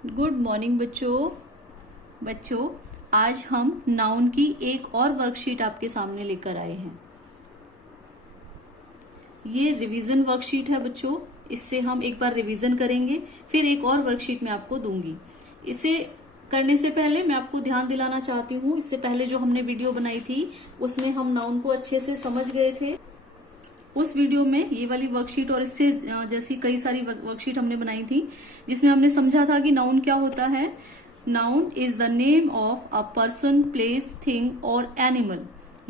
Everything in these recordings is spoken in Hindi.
गुड मॉर्निंग बच्चों आज हम नाउन की एक और वर्कशीट आपके सामने लेकर आए हैं। ये रिवीजन वर्कशीट है बच्चों। इससे हम एक बार रिवीजन करेंगे, फिर एक और वर्कशीट मैं आपको दूंगी। इसे करने से पहले मैं आपको ध्यान दिलाना चाहती हूँ, इससे पहले जो हमने वीडियो बनाई थी उसमें हम नाउन को अच्छे से समझ गए थे। उस वीडियो में ये वाली वर्कशीट और इससे जैसी कई सारी वर्कशीट हमने बनाई थी, जिसमें हमने समझा था कि नाउन क्या होता है। Noun is the name of a person, place, thing और एनिमल।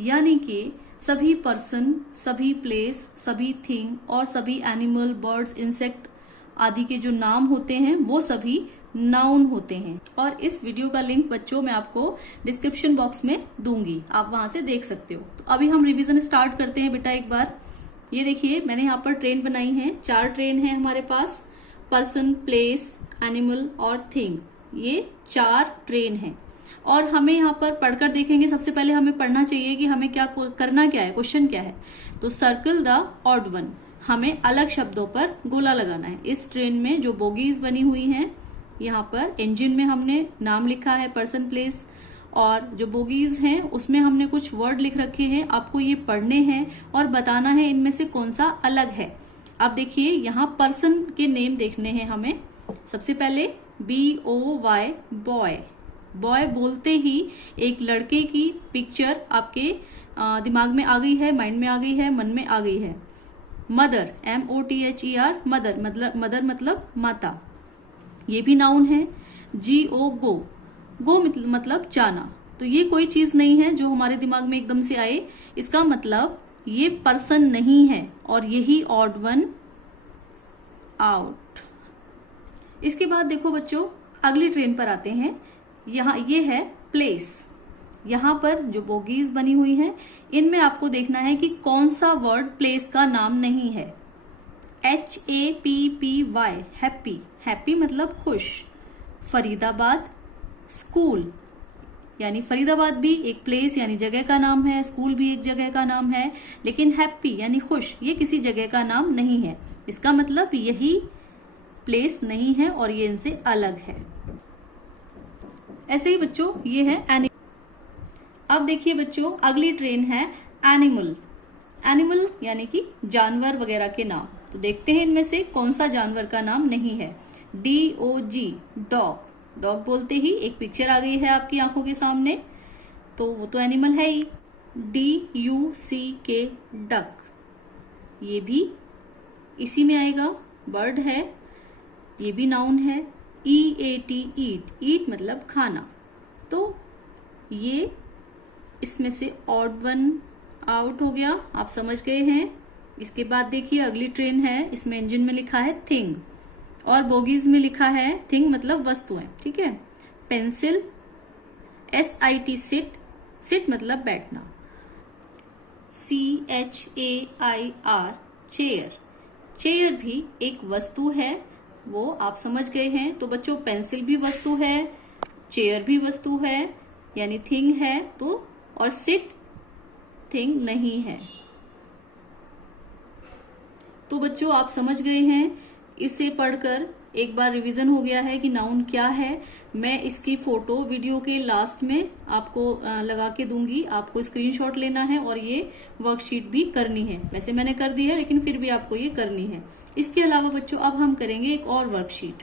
यानी कि सभी पर्सन, सभी प्लेस, सभी थिंग और सभी एनिमल, बर्ड्स, इंसेक्ट आदि के जो नाम होते हैं वो सभी नाउन होते हैं। और इस वीडियो का लिंक बच्चों मैं आपको डिस्क्रिप्शन बॉक्स में दूंगी, आप वहां से देख सकते हो। तो अभी हम रिवीजन स्टार्ट करते हैं बेटा। एक बार ये देखिए, मैंने यहाँ पर ट्रेन बनाई है। 4 ट्रेन है हमारे पास, पर्सन, प्लेस, एनिमल और थिंग। ये 4 ट्रेन है और हमें यहाँ पर पढ़कर देखेंगे। सबसे पहले हमें पढ़ना चाहिए कि हमें क्या करना, क्या है, क्वेश्चन क्या है। तो सर्कल द ऑड वन, हमें अलग शब्दों पर गोला लगाना है। इस ट्रेन में जो बोगीज बनी हुई हैं, यहाँ पर इंजन में हमने नाम लिखा है पर्सन, प्लेस, और जो बोगीज हैं उसमें हमने कुछ वर्ड लिख रखे हैं। आपको ये पढ़ने हैं और बताना है इनमें से कौन सा अलग है। अब देखिए, यहाँ पर्सन के नेम देखने हैं हमें। सबसे पहले BOY, बॉय। बॉय बोलते ही एक लड़के की पिक्चर आपके दिमाग में आ गई है, माइंड में आ गई है, मन में आ गई है। मदर, MOTHER, मदर मतलब माता, ये भी नाउन है। GO, गो मतलब जाना। तो ये कोई चीज नहीं है जो हमारे दिमाग में एकदम से आए। इसका मतलब ये पर्सन नहीं है और यही ऑड वन आउट। इसके बाद देखो बच्चों, अगली ट्रेन पर आते हैं। यहाँ ये है प्लेस। यहाँ पर जो बोगीज बनी हुई हैं, इनमें आपको देखना है कि कौन सा वर्ड प्लेस का नाम नहीं है। HAPPY, happy. हैप्पी मतलब खुश। फरीदाबाद, स्कूल, यानी फरीदाबाद भी एक प्लेस यानी जगह का नाम है, स्कूल भी एक जगह का नाम है, लेकिन हैप्पी यानी खुश ये किसी जगह का नाम नहीं है। इसका मतलब यही प्लेस नहीं है और ये इनसे अलग है। ऐसे ही बच्चों ये है एनिमल। अब देखिए बच्चों, अगली ट्रेन है एनिमल। एनिमल यानी कि जानवर वगैरह के नाम। तो देखते हैं इनमें से कौन सा जानवर का नाम नहीं है। DOG, dog. डॉग बोलते ही एक पिक्चर आ गई है आपकी आंखों के सामने, तो वो तो एनिमल है ही। DUCK, डक, ये भी इसी में आएगा, बर्ड है, ये भी नाउन है। EAT, ईट। ईट मतलब खाना। तो ये इसमें से ऑड वन आउट हो गया, आप समझ गए हैं। इसके बाद देखिए अगली ट्रेन है, इसमें इंजन में लिखा है थिंग और बोगीज में लिखा है थिंग मतलब वस्तुएं, ठीक है। Pencil, SIT, seat. सिट मतलब बैठना। CHAIR, chair. चेयर भी एक वस्तु है, वो आप समझ गए हैं। तो बच्चों, पेंसिल भी वस्तु है, चेयर भी वस्तु है, यानी थिंग है। तो और सिट थिंग नहीं है। तो बच्चों आप समझ गए हैं। इसे पढ़कर एक बार रिवीजन हो गया है कि नाउन क्या है। मैं इसकी फोटो वीडियो के लास्ट में आपको लगा के दूंगी। आपको स्क्रीनशॉट लेना है और ये वर्कशीट भी करनी है। वैसे मैंने कर दी है, लेकिन फिर भी आपको ये करनी है। इसके अलावा बच्चों अब हम करेंगे एक और वर्कशीट।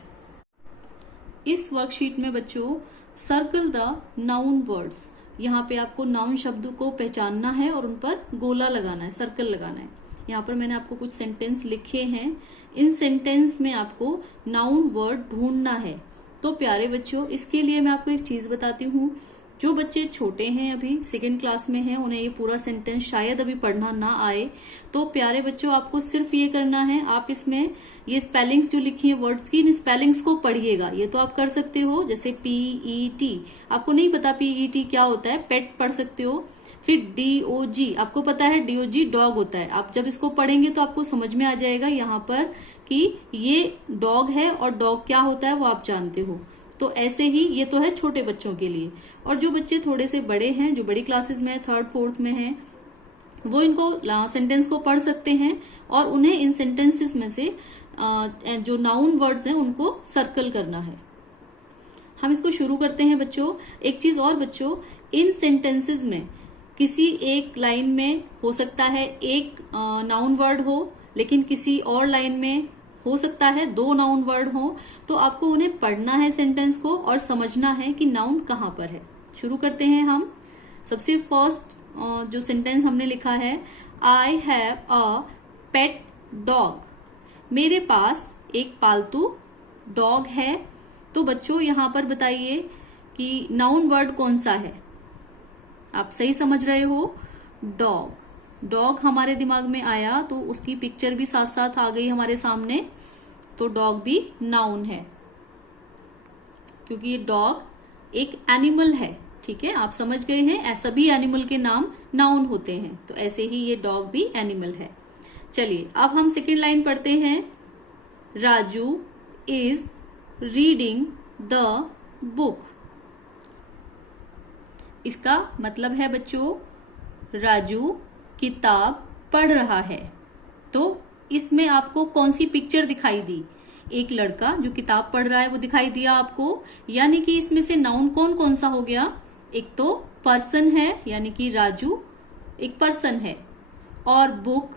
इस वर्कशीट में बच्चों सर्कल द नाउन वर्ड्स। यहाँ पे आपको नाउन शब्द को पहचानना है और उन पर गोला लगाना है, सर्कल लगाना है। यहाँ पर मैंने आपको कुछ सेंटेंस लिखे हैं। इन सेंटेंस में आपको नाउन वर्ड ढूंढना है। तो प्यारे बच्चों, इसके लिए मैं आपको एक चीज बताती हूँ। जो बच्चे छोटे हैं, अभी 2nd क्लास में हैं, उन्हें ये पूरा सेंटेंस शायद अभी पढ़ना ना आए, तो प्यारे बच्चों आपको सिर्फ ये करना है, आप इसमें ये स्पेलिंग्स जो लिखी है वर्ड्स की, इन स्पेलिंग्स को पढ़िएगा। ये तो आप कर सकते हो, जैसे PET, आपको नहीं पता PET क्या होता है, पेट पढ़ सकते हो। फिर DOG, आपको पता है DOG डॉग होता है। आप जब इसको पढ़ेंगे तो आपको समझ में आ जाएगा यहाँ पर कि ये डॉग है और डॉग क्या होता है वो आप जानते हो। तो ऐसे ही ये तो है छोटे बच्चों के लिए। और जो बच्चे थोड़े से बड़े हैं, जो बड़ी क्लासेस में 3rd 4th में हैं, वो इनको सेंटेंस को पढ़ सकते हैं और उन्हें इन सेंटेंसेस में से जो नाउन वर्ड्स हैं उनको सर्कल करना है। हम इसको शुरू करते हैं बच्चों। एक चीज और बच्चों, इन सेंटेंसेस में किसी एक लाइन में हो सकता है एक नाउन वर्ड हो, लेकिन किसी और लाइन में हो सकता है 2 नाउन वर्ड हो। तो आपको उन्हें पढ़ना है सेंटेंस को और समझना है कि नाउन कहाँ पर है। शुरू करते हैं हम। सबसे फर्स्ट जो सेंटेंस हमने लिखा है, I have a pet dog. मेरे पास एक पालतू डॉग है। तो बच्चों यहाँ पर बताइए कि नाउन वर्ड कौन सा है। आप सही समझ रहे हो, डॉग। डॉग हमारे दिमाग में आया तो उसकी पिक्चर भी साथ साथ आ गई हमारे सामने, तो डॉग भी नाउन है, क्योंकि ये डॉग एक एनिमल है। ठीक है, आप समझ गए हैं, सभी एनिमल के नाम नाउन होते हैं, तो ऐसे ही ये डॉग भी एनिमल है। चलिए अब हम सेकेंड लाइन पढ़ते हैं। Raju is reading the book. इसका मतलब है बच्चों, राजू किताब पढ़ रहा है। तो इसमें आपको कौन सी पिक्चर दिखाई दी? एक लड़का जो किताब पढ़ रहा है वो दिखाई दिया आपको, यानी कि इसमें से नाउन कौन कौन सा हो गया? एक तो पर्सन है, यानी कि राजू एक पर्सन है, और बुक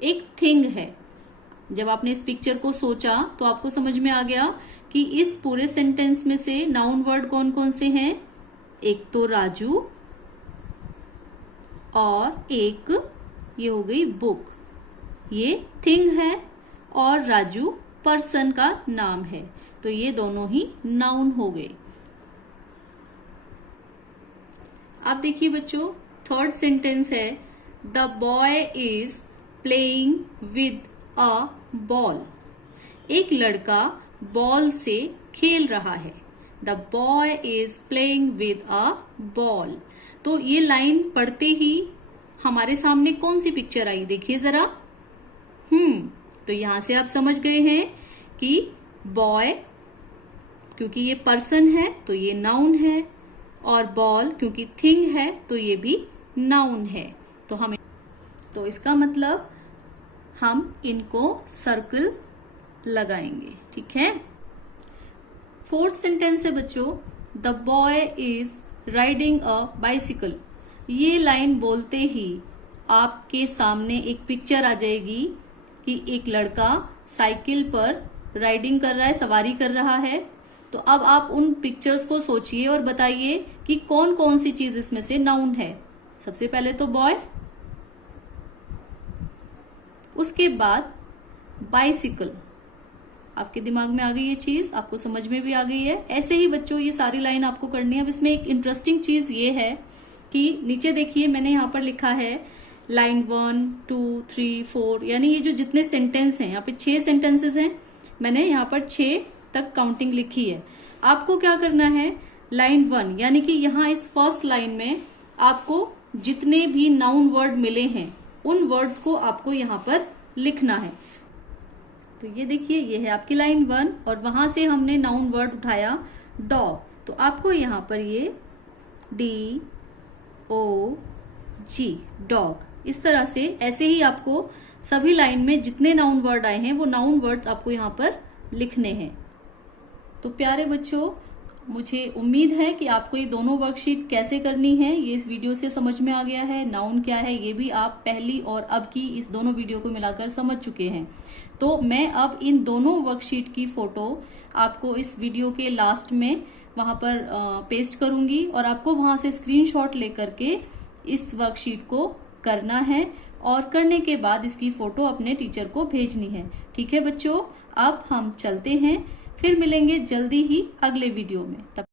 एक थिंग है। जब आपने इस पिक्चर को सोचा तो आपको समझ में आ गया कि इस पूरे सेंटेंस में से नाउन वर्ड कौन कौन से हैं। एक तो राजू और एक ये हो गई बुक, ये थिंग है और राजू पर्सन का नाम है, तो ये दोनों ही नाउन हो गए। अब देखिए बच्चों, थर्ड सेंटेंस है, the boy is playing with a ball. एक लड़का बॉल से खेल रहा है। The boy is playing with a ball. तो ये लाइन पढ़ते ही हमारे सामने कौन सी पिक्चर आई? देखिए जरा। तो यहां से आप समझ गए हैं कि बॉय, क्योंकि ये पर्सन है तो ये नाउन है, और बॉल क्योंकि थिंग है तो ये भी नाउन है। तो इसका मतलब हम इनको सर्कल लगाएंगे। ठीक है। फोर्थ सेंटेंस है बच्चों, the boy is riding a bicycle. ये लाइन बोलते ही आपके सामने एक पिक्चर आ जाएगी कि एक लड़का साइकिल पर राइडिंग कर रहा है, सवारी कर रहा है। तो अब आप उन पिक्चर्स को सोचिए और बताइए कि कौन कौन सी चीज इसमें से नाउन है। सबसे पहले तो बॉय, उसके बाद बाइसिकल। आपके दिमाग में आ गई ये चीज, आपको समझ में भी आ गई है। ऐसे ही बच्चों ये सारी लाइन आपको करनी है। अब इसमें एक इंटरेस्टिंग चीज ये है कि नीचे देखिए मैंने यहाँ पर लिखा है लाइन 1 2 3 4, यानी ये जो जितने सेंटेंस हैं, यहाँ पे 6 सेंटेंसेस हैं, मैंने यहाँ पर 6 तक काउंटिंग लिखी है। आपको क्या करना है, लाइन 1 यानी कि यहाँ इस फर्स्ट लाइन में आपको जितने भी नाउन वर्ड मिले हैं उन वर्ड्स को आपको यहाँ पर लिखना है। तो ये देखिए, ये है आपकी लाइन 1 और वहां से हमने नाउन वर्ड उठाया डॉग। तो आपको यहाँ पर ये DOG, डॉग, इस तरह से ऐसे ही आपको सभी लाइन में जितने नाउन वर्ड आए हैं वो नाउन वर्ड्स आपको यहाँ पर लिखने हैं। तो प्यारे बच्चों, मुझे उम्मीद है कि आपको ये दोनों वर्कशीट कैसे करनी है ये इस वीडियो से समझ में आ गया है। नाउन क्या है ये भी आप पहली और अब की इस दोनों वीडियो को मिलाकर समझ चुके हैं। तो मैं अब इन दोनों वर्कशीट की फोटो आपको इस वीडियो के लास्ट में वहां पर पेस्ट करूंगी और आपको वहां से स्क्रीनशॉट लेकर के इस वर्कशीट को करना है और करने के बाद इसकी फोटो अपने टीचर को भेजनी है। ठीक है बच्चों, अब हम चलते हैं, फिर मिलेंगे जल्दी ही अगले वीडियो में। तब